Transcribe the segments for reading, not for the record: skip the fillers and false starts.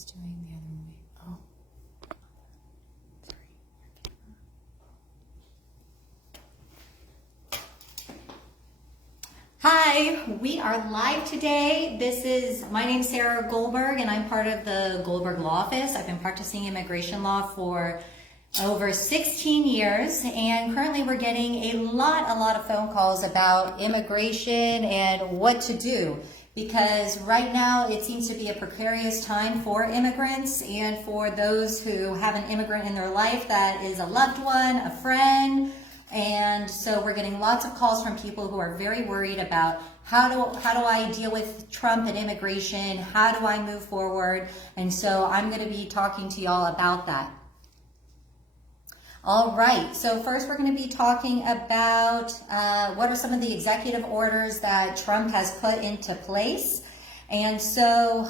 it's doing the other way. Oh. Hi, we are live today. My name's Sara Goldberg, and I'm part of the Goldberg Law Office. I've been practicing immigration law for over 16 years, and currently we're getting a lot of phone calls about immigration and what to do, because right now it seems to be a precarious time for immigrants and for those who have an immigrant in their life that is a loved one, a friend. And so we're getting lots of calls from people who are very worried about how do I deal with Trump and immigration? How do I move forward? And so I'm going to be talking to y'all about that. All right, so first we're going to be talking about what are some of the executive orders that Trump has put into place. And so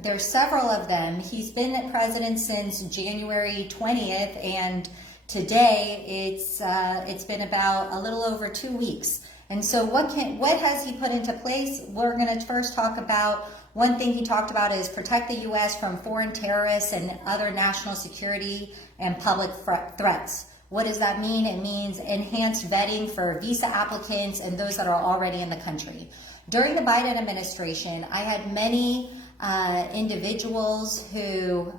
there's several of them. He's been the president since January 20th, and today it's been about a little over 2 weeks. And so what has he put into place? We're going to first talk about one thing he talked about is protect the U.S. from foreign terrorists and other national security and public threats. What does that mean? It means enhanced vetting for visa applicants and those that are already in the country. During the Biden administration, I had many individuals who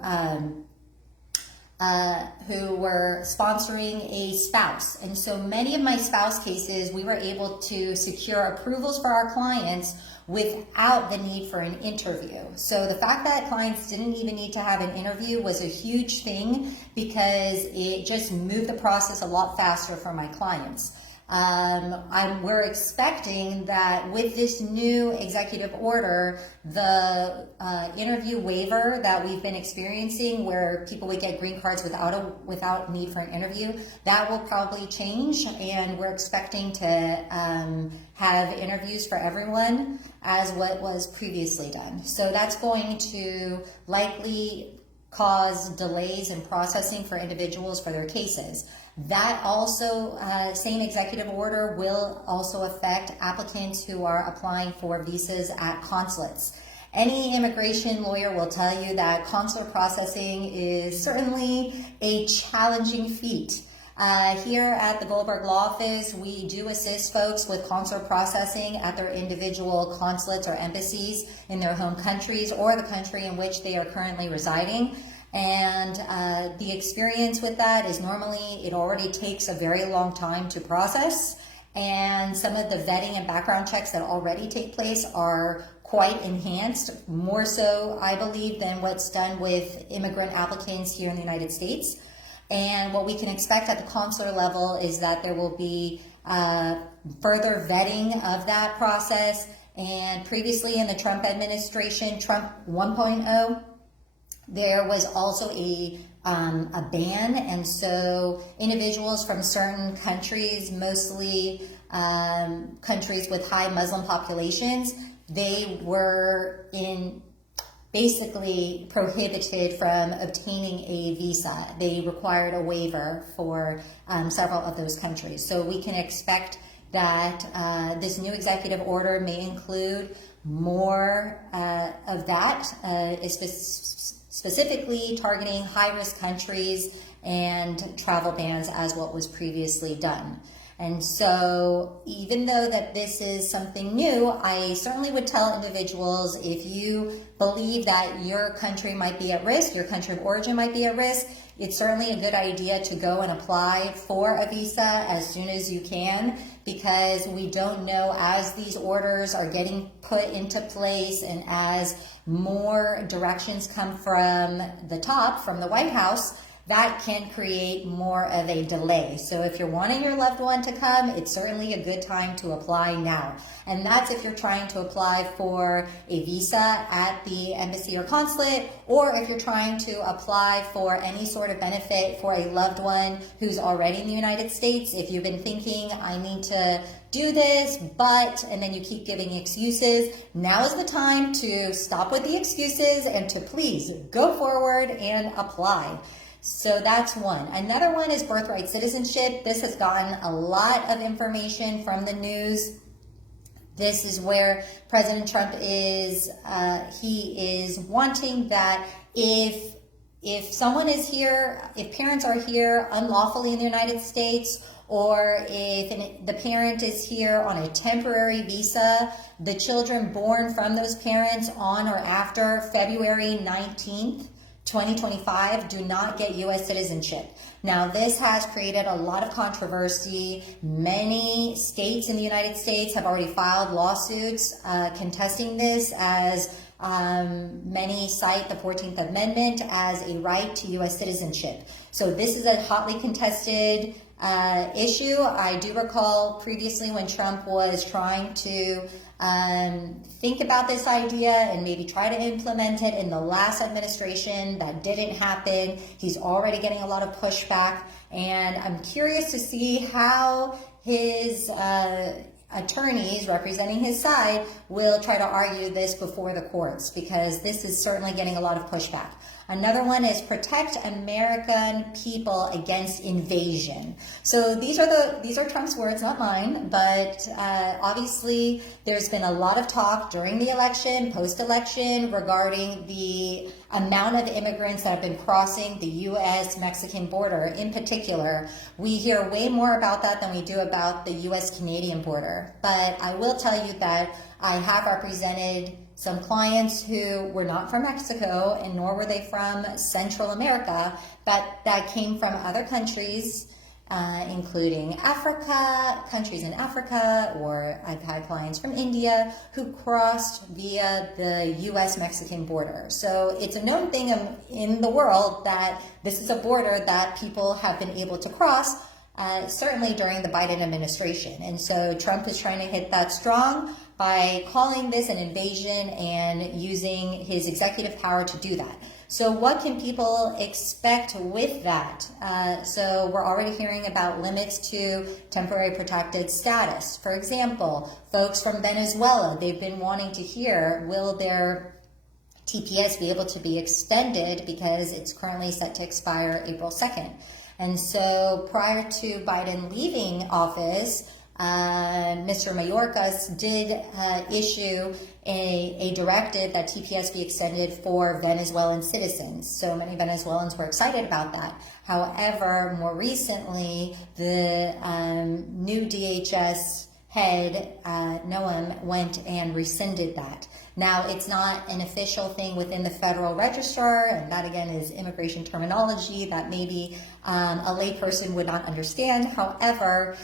were sponsoring a spouse. And so many of my spouse cases, we were able to secure approvals for our clients without the need for an interview. So the fact that clients didn't even need to have an interview was a huge thing, because it just moved the process a lot faster for my clients. We're expecting that with this new executive order, the interview waiver that we've been experiencing, where people would get green cards without need for an interview, that will probably change, and we're expecting to have interviews for everyone as what was previously done. So that's going to likely cause delays in processing for individuals for their cases. That also, same executive order will also affect applicants who are applying for visas at consulates. Any immigration lawyer will tell you that consular processing is certainly a challenging feat. Here at the Goldberg Law Office, we do assist folks with consular processing at their individual consulates or embassies in their home countries or the country in which they are currently residing. And the experience with that is normally it already takes a very long time to process, and some of the vetting and background checks that already take place are quite enhanced, more so I believe than what's done with immigrant applicants here in the United States. And what we can expect at the consular level is that there will be further vetting of that process. And previously in the Trump administration, Trump 1.0, there was also a ban, and so individuals from certain countries, mostly countries with high Muslim populations, they were basically prohibited from obtaining a visa. They required a waiver for several of those countries. So we can expect that this new executive order may include more of that, specifically targeting high-risk countries and travel bans as what was previously done. And so even though that this is something new, I certainly would tell individuals, if you believe that your country might be at risk, your country of origin might be at risk, it's certainly a good idea to go and apply for a visa as soon as you can, because we don't know, as these orders are getting put into place and as more directions come from the top, from the White House, that can create more of a delay. So if you're wanting your loved one to come, it's certainly a good time to apply now. And that's if you're trying to apply for a visa at the embassy or consulate, or if you're trying to apply for any sort of benefit for a loved one who's already in the United States. If you've been thinking, I need to do this, but, and then you keep giving excuses, now is the time to stop with the excuses and to please go forward and apply. So that's one. Another one is birthright citizenship. This has gotten a lot of information from the news. This is where President Trump is, he is wanting that if someone is here, if parents are here unlawfully in the United States, or if the parent is here on a temporary visa, the children born from those parents on or after February 19th, 2025 do not get U.S. citizenship. Now, this has created a lot of controversy. Many states in the United States have already filed lawsuits contesting this, as many cite the 14th Amendment as a right to U.S. citizenship. So this is a hotly contested issue. I do recall previously when Trump was trying to think about this idea and maybe try to implement it in the last administration. That didn't happen. He's already getting a lot of pushback, and I'm curious to see how his attorneys representing his side will try to argue this before the courts, because this is certainly getting a lot of pushback. Another one is protect American people against invasion. So these are Trump's words, not mine, but obviously there's been a lot of talk during the election, post-election, regarding the amount of immigrants that have been crossing the U.S.-Mexican border. In particular, we hear way more about that than we do about the U.S.-Canadian border. But I will tell you that I have represented some clients who were not from Mexico, and nor were they from Central America, but that came from other countries, including Africa, countries in Africa, or I've had clients from India who crossed via the U.S.-Mexican border. So it's a known thing in the world that this is a border that people have been able to cross, certainly during the Biden administration. And so Trump is trying to hit that strong by calling this an invasion and using his executive power to do that. So what can people expect with that? So we're already hearing about limits to temporary protected status. For example, folks from Venezuela, they've been wanting to hear, will their TPS be able to be extended, because it's currently set to expire April 2nd. And so prior to Biden leaving office, Mr. Mayorkas did issue a directive that TPS be extended for Venezuelan citizens. So many Venezuelans were excited about that. However, more recently, the new DHS head, Noam, went and rescinded that. Now, it's not an official thing within the Federal Register, and that again is immigration terminology that maybe a layperson would not understand. However,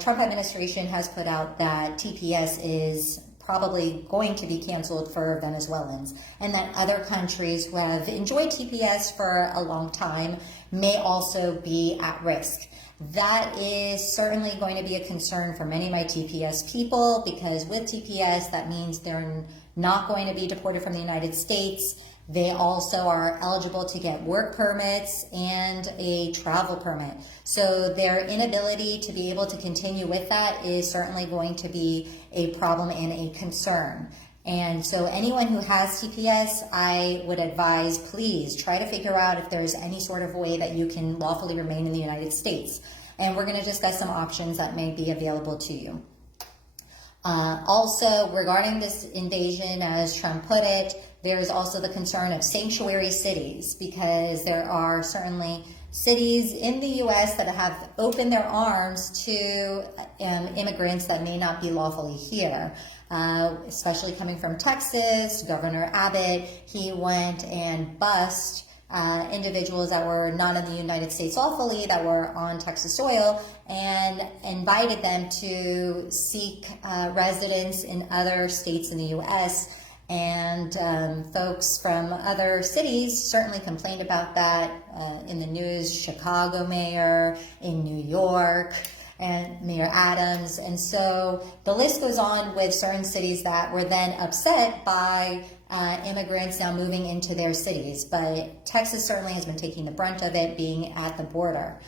Trump administration has put out that TPS is probably going to be canceled for Venezuelans, and that other countries who have enjoyed TPS for a long time may also be at risk. That is certainly going to be a concern for many of my TPS people, because with TPS, that means they're not going to be deported from the United States. They also are eligible to get work permits and a travel permit. So their inability to be able to continue with that is certainly going to be a problem and a concern. And so anyone who has TPS, I would advise, please try to figure out if there's any sort of way that you can lawfully remain in the United States. And we're going to discuss some options that may be available to you. Also, regarding this invasion, as Trump put it, there's also the concern of sanctuary cities, because there are certainly cities in the U.S. that have opened their arms to immigrants that may not be lawfully here. Especially coming from Texas, Governor Abbott, he went and bussed individuals that were not in the United States lawfully, that were on Texas soil, and invited them to seek residence in other states in the U.S. And folks from other cities certainly complained about that in the news. Chicago mayor, in New York, and Mayor Adams. And so the list goes on with certain cities that were then upset by immigrants now moving into their cities. But Texas certainly has been taking the brunt of it, being at the border.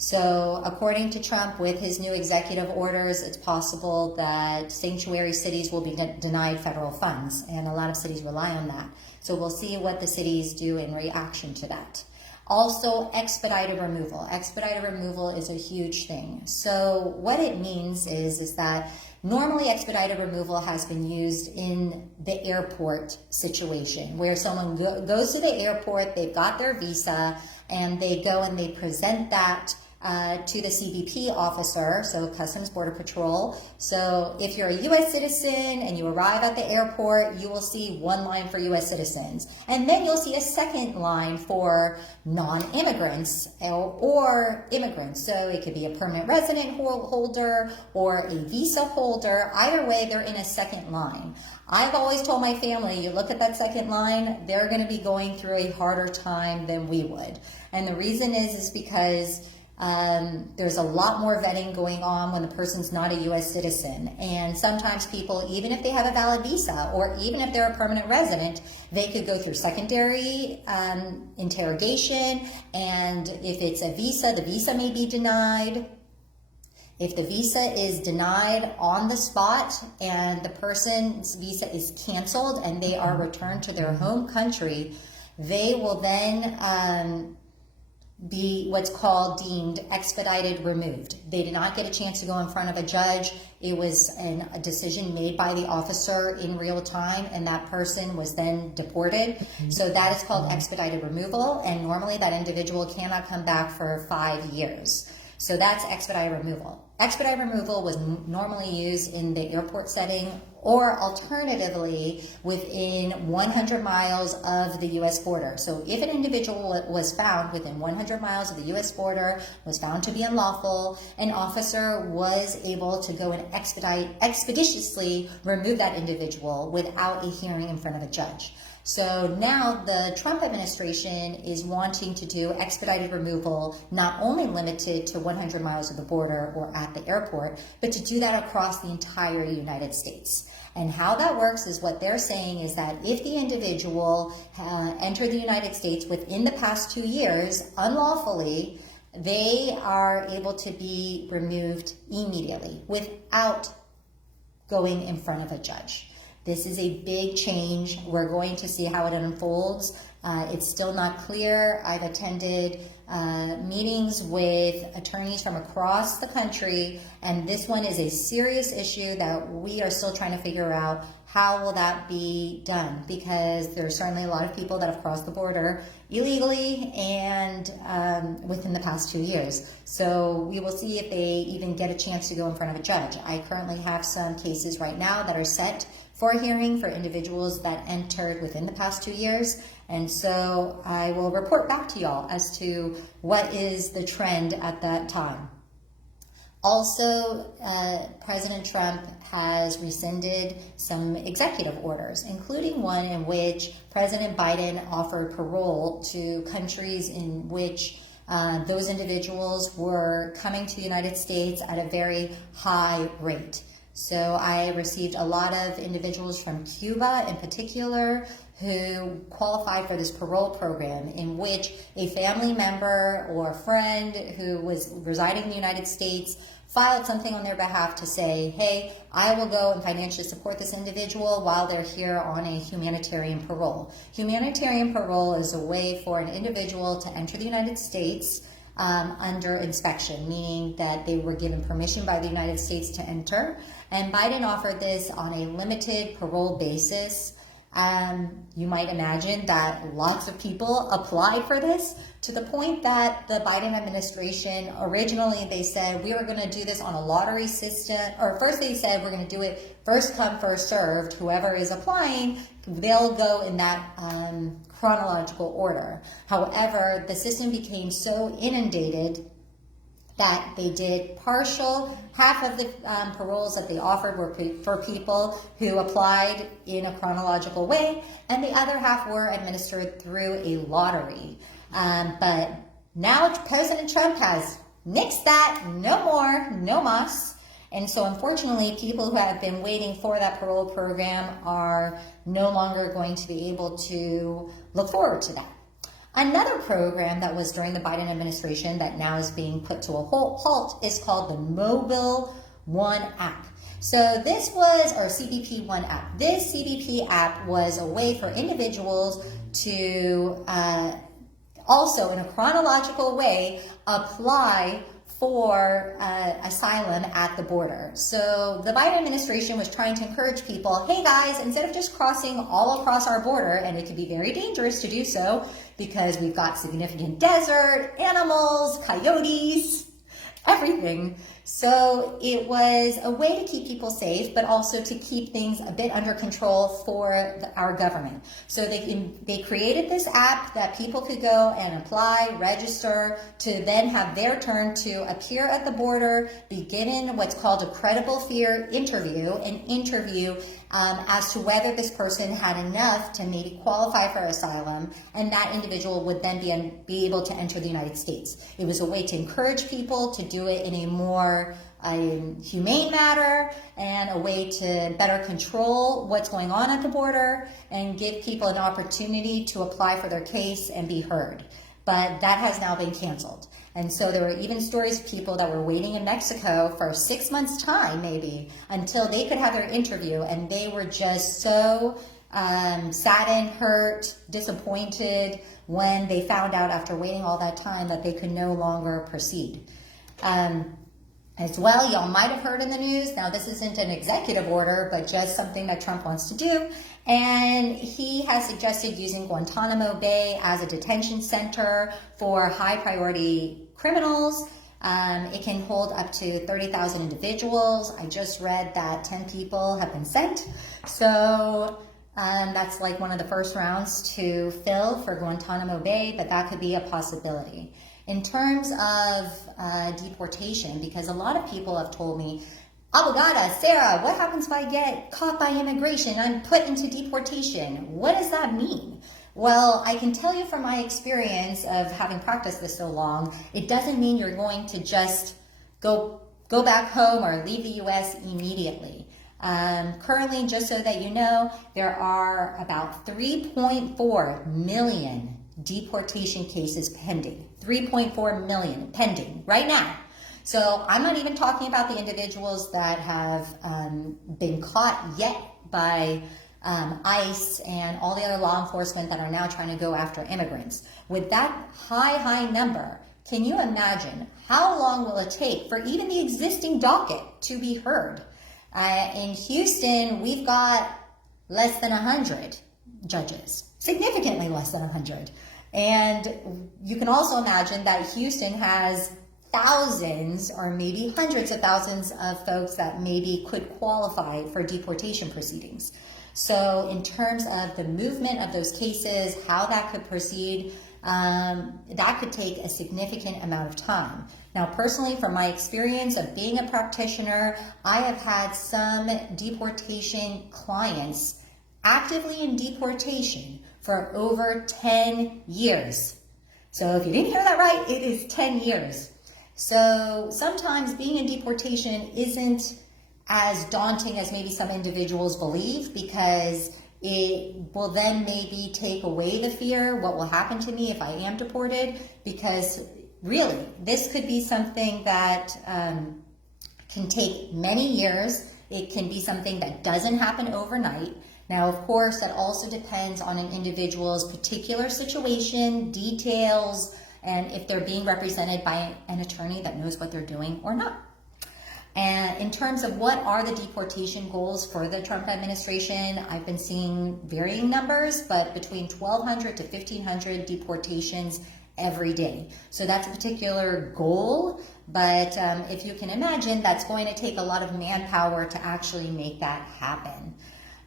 So according to Trump, with his new executive orders, it's possible that sanctuary cities will be denied federal funds, and a lot of cities rely on that. So we'll see what the cities do in reaction to that. Also, expedited removal. Expedited removal is a huge thing. So what it means is that Normally, expedited removal has been used in the airport situation where someone goes to the airport, they've got their visa, and they go and they present that to the CBP officer, so Customs Border Patrol. So if you're a U.S. citizen and you arrive at the airport, you will see one line for U.S. citizens. And then you'll see a second line for non-immigrants or immigrants. So it could be a permanent resident holder or a visa holder. Either way, they're in a second line. I've always told my family, you look at that second line, they're going to be going through a harder time than we would. And the reason is because there's a lot more vetting going on when the person's not a U.S. citizen. And sometimes people, even if they have a valid visa or even if they're a permanent resident, they could go through secondary interrogation. And if it's a visa, the visa may be denied. If the visa is denied on the spot and the person's visa is canceled and they are returned to their home country, they will then be what's called deemed expedited removed. They did not get a chance to go in front of a judge. It was a decision made by the officer in real time, and that person was then deported. So that is called expedited removal, and normally that individual cannot come back for 5 years. So that's expedited removal. Expedited removal was normally used in the airport setting or alternatively within 100 miles of the U.S. border. So if an individual was found within 100 miles of the U.S. border, was found to be unlawful, an officer was able to go and expeditiously remove that individual without a hearing in front of a judge. So now the Trump administration is wanting to do expedited removal, not only limited to 100 miles of the border or at the airport, but to do that across the entire United States. And how that works is what they're saying is that if the individual entered the United States within the past 2 years unlawfully, they are able to be removed immediately without going in front of a judge. This is a big change. We're going to see how it unfolds. It's still not clear. I've attended meetings with attorneys from across the country, and this one is a serious issue that we are still trying to figure out how will that be done, because there are certainly a lot of people that have crossed the border illegally and within the past 2 years. So we will see if they even get a chance to go in front of a judge. I currently have some cases right now that are set for a hearing for individuals that entered within the past 2 years. And so I will report back to y'all as to what is the trend at that time. Also, President Trump has rescinded some executive orders, including one in which President Biden offered parole to countries in which those individuals were coming to the United States at a very high rate. So I received a lot of individuals from Cuba in particular who qualified for this parole program, in which a family member or a friend who was residing in the United States filed something on their behalf to say, hey, I will go and financially support this individual while they're here on a humanitarian parole. Humanitarian parole is a way for an individual to enter the United States under inspection, meaning that they were given permission by the United States to enter. And Biden offered this on a limited parole basis. You might imagine that lots of people applied for this, to the point that the Biden administration, originally they said we were going to do this on a lottery system, or first they said we're going to do it first come, first served. Whoever is applying, they'll go in that chronological order. However, the system became so inundated that they did partial. Half of the paroles that they offered were for people who applied in a chronological way, and the other half were administered through a lottery. But now President Trump has nixed that. No more, no mas. And so unfortunately, people who have been waiting for that parole program are no longer going to be able to look forward to that. Another program that was during the Biden administration that now is being put to a halt is called the Mobile One app. So this was, or CBP One app. This CBP app was a way for individuals to also, in a chronological way, apply for asylum at the border. So the Biden administration was trying to encourage people, hey guys, instead of just crossing all across our border, and it could be very dangerous to do so because we've got significant desert, animals, coyotes, everything. So it was a way to keep people safe, but also to keep things a bit under control for our government. So they created this app that people could go and apply, register, to then have their turn to appear at the border, begin what's called a credible fear interview, an interview as to whether this person had enough to maybe qualify for asylum, and that individual would then be able to enter the United States. It was a way to encourage people to do it in a more humane manner and a way to better control what's going on at the border and give people an opportunity to apply for their case and be heard. But that has now been canceled. And so there were even stories of people that were waiting in Mexico for 6 months' time, maybe, until they could have their interview, and they were just so saddened, hurt, disappointed when they found out after waiting all that time that they could no longer proceed. As well, y'all might have heard in the news, now this isn't an executive order, but just something that Trump wants to do, and he has suggested using Guantanamo Bay as a detention center for high priority criminals. It can hold up to 30,000 individuals. I just read that 10 people have been sent. So that's like one of the first rounds to fill for Guantanamo Bay, but that could be a possibility. In terms of deportation, because a lot of people have told me, Abogada, Sarah, what happens if I get caught by immigration? I'm put into deportation. What does that mean? Well, I can tell you from my experience of having practiced this so long, it doesn't mean you're going to just go back home or leave the U.S. immediately. Currently, just so that you know, there are about 3.4 million deportation cases pending. 3.4 million pending right now. So I'm not even talking about the individuals that have been caught yet by ICE and all the other law enforcement that are now trying to go after immigrants. With that high number, can you imagine how long will it take for even the existing docket to be heard? In Houston, we've got less than 100 judges, significantly less than 100. And you can also imagine that Houston has thousands or maybe hundreds of thousands of folks that maybe could qualify for deportation proceedings. So in terms of the movement of those cases, how that could proceed, that could take a significant amount of time. Now, personally, from my experience of being a practitioner, I have had some deportation clients actively in deportation for over 10 years. So if you didn't hear that right, it is 10 years. So sometimes being in deportation isn't as daunting as maybe some individuals believe, because it will then maybe take away the fear, what will happen to me if I am deported, because really, this could be something that can take many years. It can be something that doesn't happen overnight. Now, of course, that also depends on an individual's particular situation, details, and if they're being represented by an attorney that knows what they're doing or not. And in terms of what are the deportation goals for the Trump administration, I've been seeing varying numbers, but between 1,200 to 1,500 deportations every day. So that's a particular goal, but if you can imagine, that's going to take a lot of manpower to actually make that happen.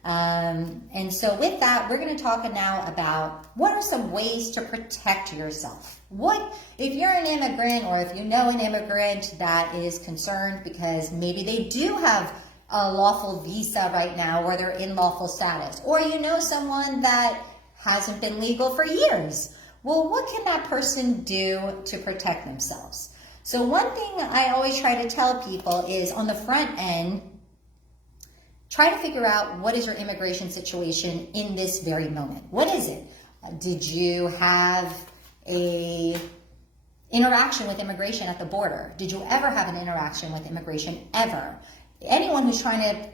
And so with that, we're going to talk now about what are some ways to protect yourself. What if you're an immigrant, or if you know an immigrant that is concerned because maybe they do have a lawful visa right now, or they're in lawful status, or you know someone that hasn't been legal for years. Well, what can that person do to protect themselves? So one thing I always try to tell people is, on the front end, try to figure out what is your immigration situation in this very moment. What is it? Did you have a interaction with immigration at the border? Did you ever have an interaction with immigration, ever? Anyone who's trying to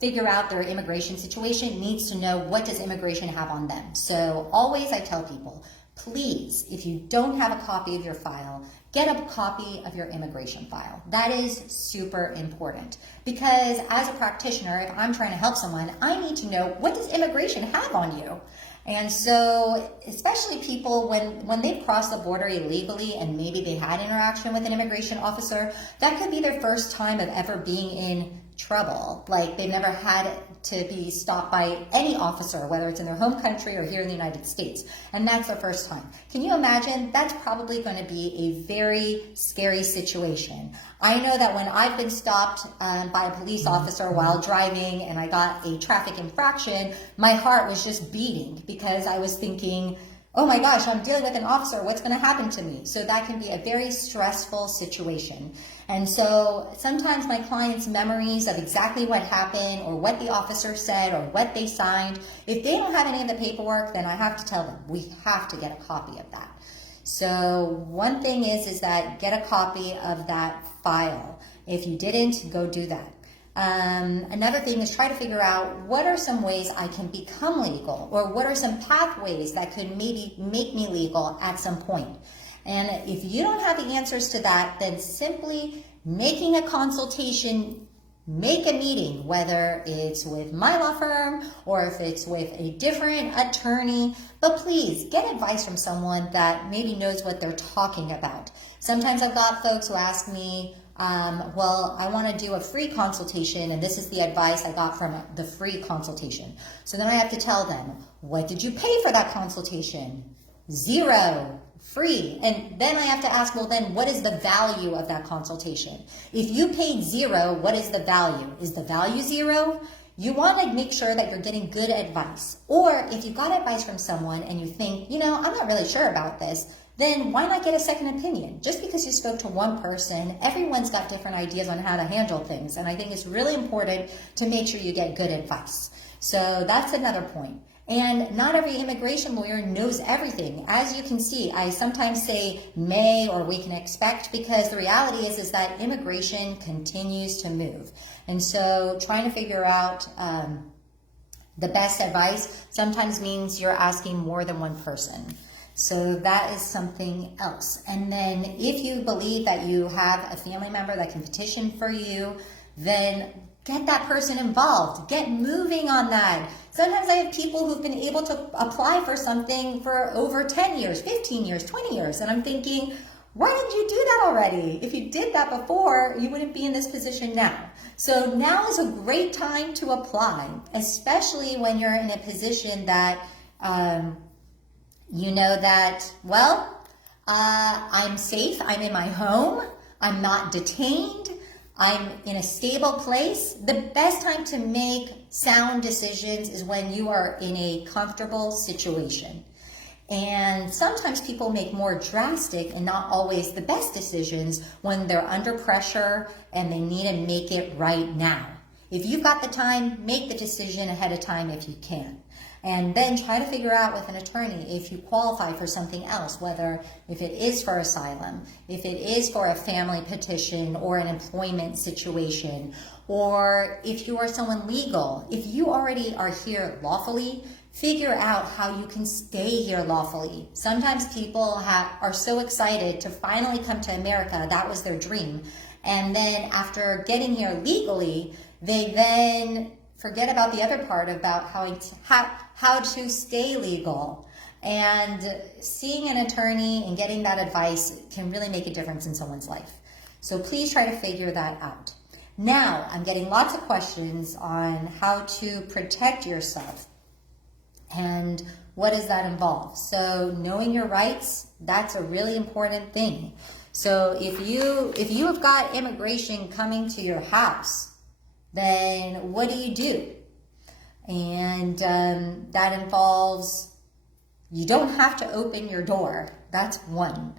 figure out their immigration situation needs to know, what does immigration have on them? So always I tell people, please, if you don't have a copy of your file, get a copy of your immigration file. That is super important because as a practitioner, if I'm trying to help someone, I need to know, what does immigration have on you? And so, especially people when they've crossed the border illegally and maybe they had interaction with an immigration officer, that could be their first time of ever being in trouble. Like they've never had to be stopped by any officer, whether it's in their home country or here in the United States. And that's their first time. Can you imagine? That's probably going to be a very scary situation. I know that when I've been stopped by a police officer while driving and I got a traffic infraction, my heart was just beating because I was thinking, oh my gosh, I'm dealing with an officer. What's going to happen to me? So that can be a very stressful situation. And so sometimes my clients' memories of exactly what happened or what the officer said or what they signed, if they don't have any of the paperwork, then I have to tell them, we have to get a copy of that. So one thing is that get a copy of that file. If you didn't, go do that. Another thing is try to figure out what are some ways I can become legal, or what are some pathways that could maybe make me legal at some point. And if you don't have the answers to that, then simply making a consultation, make a meeting, whether it's with my law firm or if it's with a different attorney, but please get advice from someone that maybe knows what they're talking about. Sometimes I've got folks who ask me, well, I want to do a free consultation, and this is the advice I got from the free consultation. So then I have to tell them, what did you pay for that consultation? $0, free. And then I have to ask, well, then what is the value of that consultation? If you paid $0, what is the value? Is the value $0? You want to make sure that you're getting good advice. Or if you got advice from someone and you think, I'm not really sure about this, then why not get a second opinion? Just because you spoke to one person, everyone's got different ideas on how to handle things. And I think it's really important to make sure you get good advice. So that's another point. And not every immigration lawyer knows everything. As you can see, I sometimes say may or we can expect because the reality is that immigration continues to move. And so trying to figure out the best advice sometimes means you're asking more than one person. So that is something else. And then if you believe that you have a family member that can petition for you, then get that person involved. Get moving on that. Sometimes I have people who've been able to apply for something for over 10 years, 15 years, 20 years. And I'm thinking, why didn't you do that already? If you did that before, you wouldn't be in this position now. So now is a great time to apply, especially when you're in a position that you know that, I'm safe, I'm in my home, I'm not detained, I'm in a stable place. The best time to make sound decisions is when you are in a comfortable situation. And sometimes people make more drastic and not always the best decisions when they're under pressure and they need to make it right now. If you've got the time, make the decision ahead of time if you can. And then try to figure out with an attorney if you qualify for something else, whether if it is for asylum, if it is for a family petition or an employment situation, or if you are someone legal. If you already are here lawfully, figure out how you can stay here lawfully. Sometimes people are so excited to finally come to America, that was their dream. And then after getting here legally, they then forget about the other part about how to stay legal. And seeing an attorney and getting that advice can really make a difference in someone's life. So please try to figure that out. Now, I'm getting lots of questions on how to protect yourself. And what does that involve? So knowing your rights, that's a really important thing. So if you have got immigration coming to your house, then what do? And that involves, you don't have to open your door. That's one.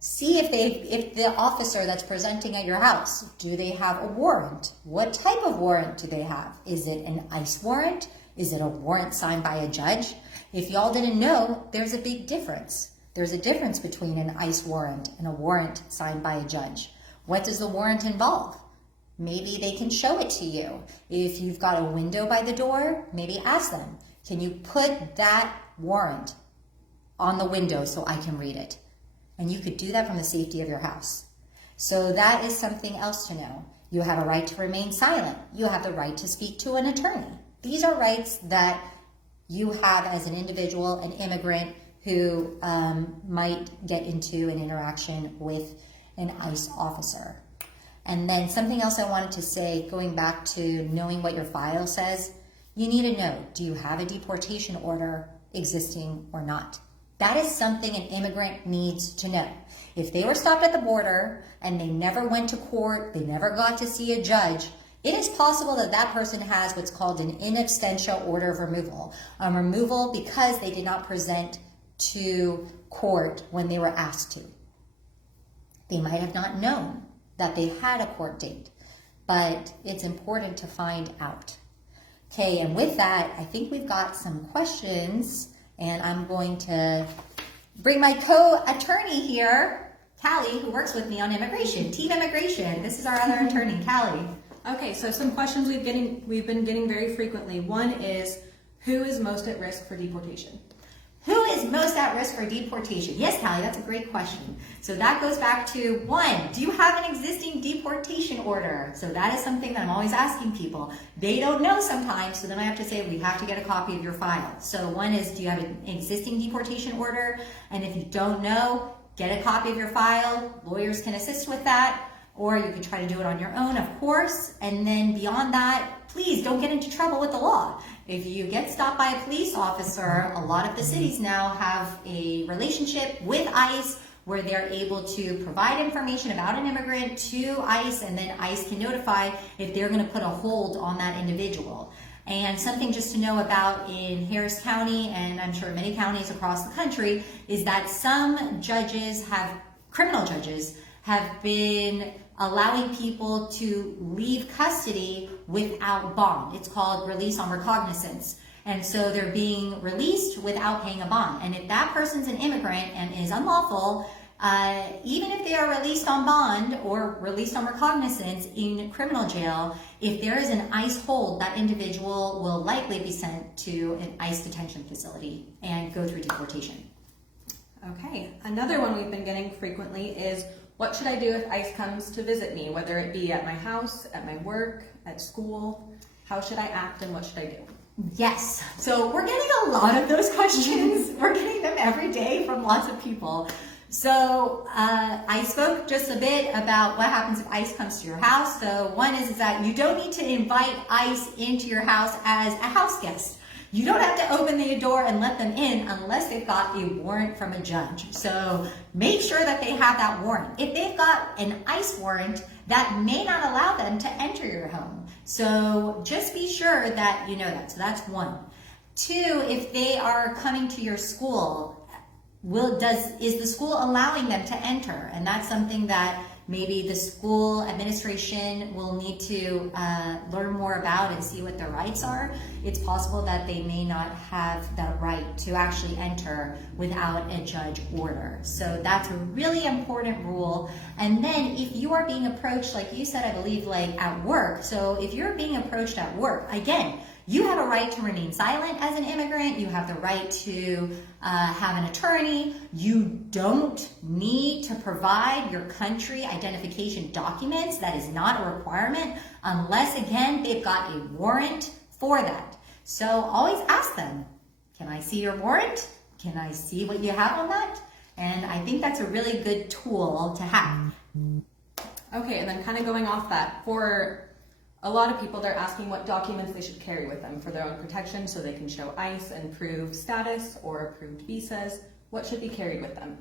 See if the officer that's presenting at your house, do they have a warrant? What type of warrant do they have? Is it an ICE warrant? Is it a warrant signed by a judge? If y'all didn't know, there's a big difference. There's a difference between an ICE warrant and a warrant signed by a judge. What does the warrant involve? Maybe they can show it to you. If you've got a window by the door, maybe ask them, can you put that warrant on the window so I can read it. And you could do that from the safety of your house. So that is something else to know. You have a right to remain silent. You have the right to speak to an attorney. These are rights that you have as an individual, an immigrant who might get into an interaction with an ICE officer. And then something else I wanted to say, going back to knowing what your file says, you need to know, do you have a deportation order existing or not? That is something an immigrant needs to know. If they were stopped at the border and they never went to court, they never got to see a judge, it is possible that that person has what's called an in absentia order of removal. Removal because they did not present to court when they were asked to. They might have not known that they had a court date, but it's important to find out. Okay, and with that, I think we've got some questions, and I'm going to bring my co-attorney here, Callie, who works with me on immigration, Team Immigration. This is our other attorney, Callie. Okay, so some questions we've been getting very frequently. One is, who is most at risk for deportation? Who is most at risk for deportation? Yes, Callie, that's a great question. So that goes back to one, do you have an existing deportation order? So that is something that I'm always asking people. They don't know sometimes, so then I have to say, we have to get a copy of your file. So one is, do you have an existing deportation order? And if you don't know, get a copy of your file. Lawyers can assist with that. Or you can try to do it on your own, of course. And then beyond that, please don't get into trouble with the law. If you get stopped by a police officer, a lot of the cities now have a relationship with ICE where they're able to provide information about an immigrant to ICE, and then ICE can notify if they're going to put a hold on that individual. And something just to know about in Harris County, and I'm sure many counties across the country, is that some judges criminal judges have been allowing people to leave custody without bond. It's called release on recognizance. And so they're being released without paying a bond. And if that person's an immigrant and is unlawful, even if they are released on bond or released on recognizance in criminal jail, if there is an ICE hold, that individual will likely be sent to an ICE detention facility and go through deportation. Okay, another one we've been getting frequently is, what should I do if ICE comes to visit me, whether it be at my house, at my work, at school? How should I act and what should I do? Yes, so we're getting a lot of those questions. We're getting them every day from lots of people. So I spoke just a bit about what happens if ICE comes to your house. So one is that you don't need to invite ICE into your house as a house guest. You don't have to open the door and let them in unless they've got a warrant from a judge. So make sure that they have that warrant. If they've got an ICE warrant, that may not allow them to enter your home. So just be sure that you know that. So that's one. Two, if they are coming to your school, is the school allowing them to enter? And that's something that maybe the school administration will need to learn more about and see what their rights are. It's possible that they may not have that right to actually enter without a judge order. So that's a really important rule. And then if you are being approached, like you said, I believe, like at work. So if you're being approached at work, again, you have a right to remain silent as an immigrant. You have the right to have an attorney. You don't need to provide your country identification documents. That is not a requirement unless, again, they've got a warrant for that. So always ask them, can I see your warrant? Can I see what you have on that? And I think that's a really good tool to have. Okay, and then kind of going off that, for a lot of people, they're asking what documents they should carry with them for their own protection so they can show ICE and prove status or approved visas. What should be carried with them?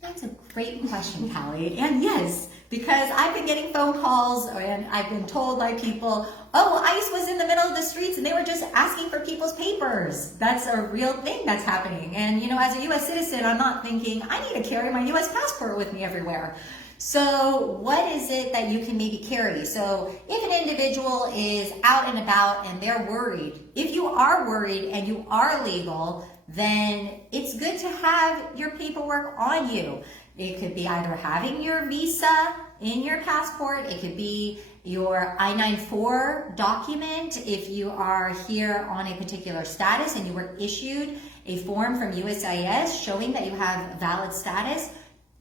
That's a great question, Callie. And yes, because I've been getting phone calls and I've been told by people, oh, ICE was in the middle of the streets and they were just asking for people's papers. That's a real thing that's happening. And, you know, as a U.S. citizen, I'm not thinking, I need to carry my U.S. passport with me everywhere. So what is it that you can maybe carry? So if an individual is out and about and they're worried, if you are worried and you are legal, then it's good to have your paperwork on you. It could be either having your visa in your passport, it could be your I-94 document if you are here on a particular status and you were issued a form from USCIS showing that you have valid status,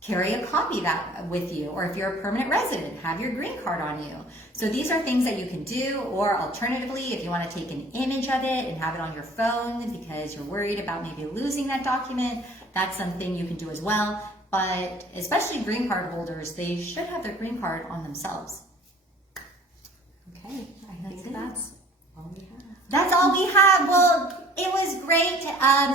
carry a copy of that with you. Or if you're a permanent resident, have your green card on you. So these are things that you can do, or alternatively, if you want to take an image of it and have it on your phone because you're worried about maybe losing that document, that's something you can do as well. But especially green card holders, they should have their green card on themselves. Okay, I think that's all we have. That's all we have. Well, it was great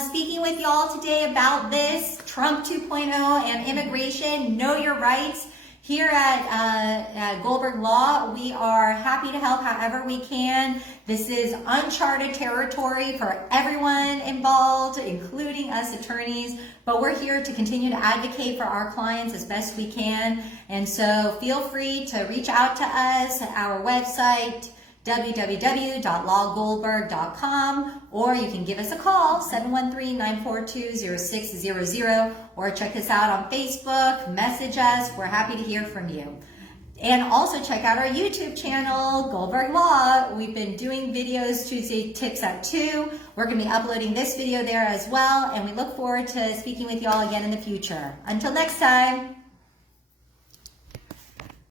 speaking with y'all today about this Trump 2.0 and immigration. Know your rights. Here at Goldberg Law, we are happy to help however we can. This is uncharted territory for everyone involved, including us attorneys, but we're here to continue to advocate for our clients as best we can. And so feel free to reach out to us at our website, www.lawgoldberg.com, or you can give us a call, 713-942-0600, or check us out on Facebook, message us. We're happy to hear from you. And also check out our YouTube channel, Goldberg Law. We've been doing videos Tuesday tips at 2. We're going to be uploading this video there as well, and we look forward to speaking with y'all again in the future. Until next time.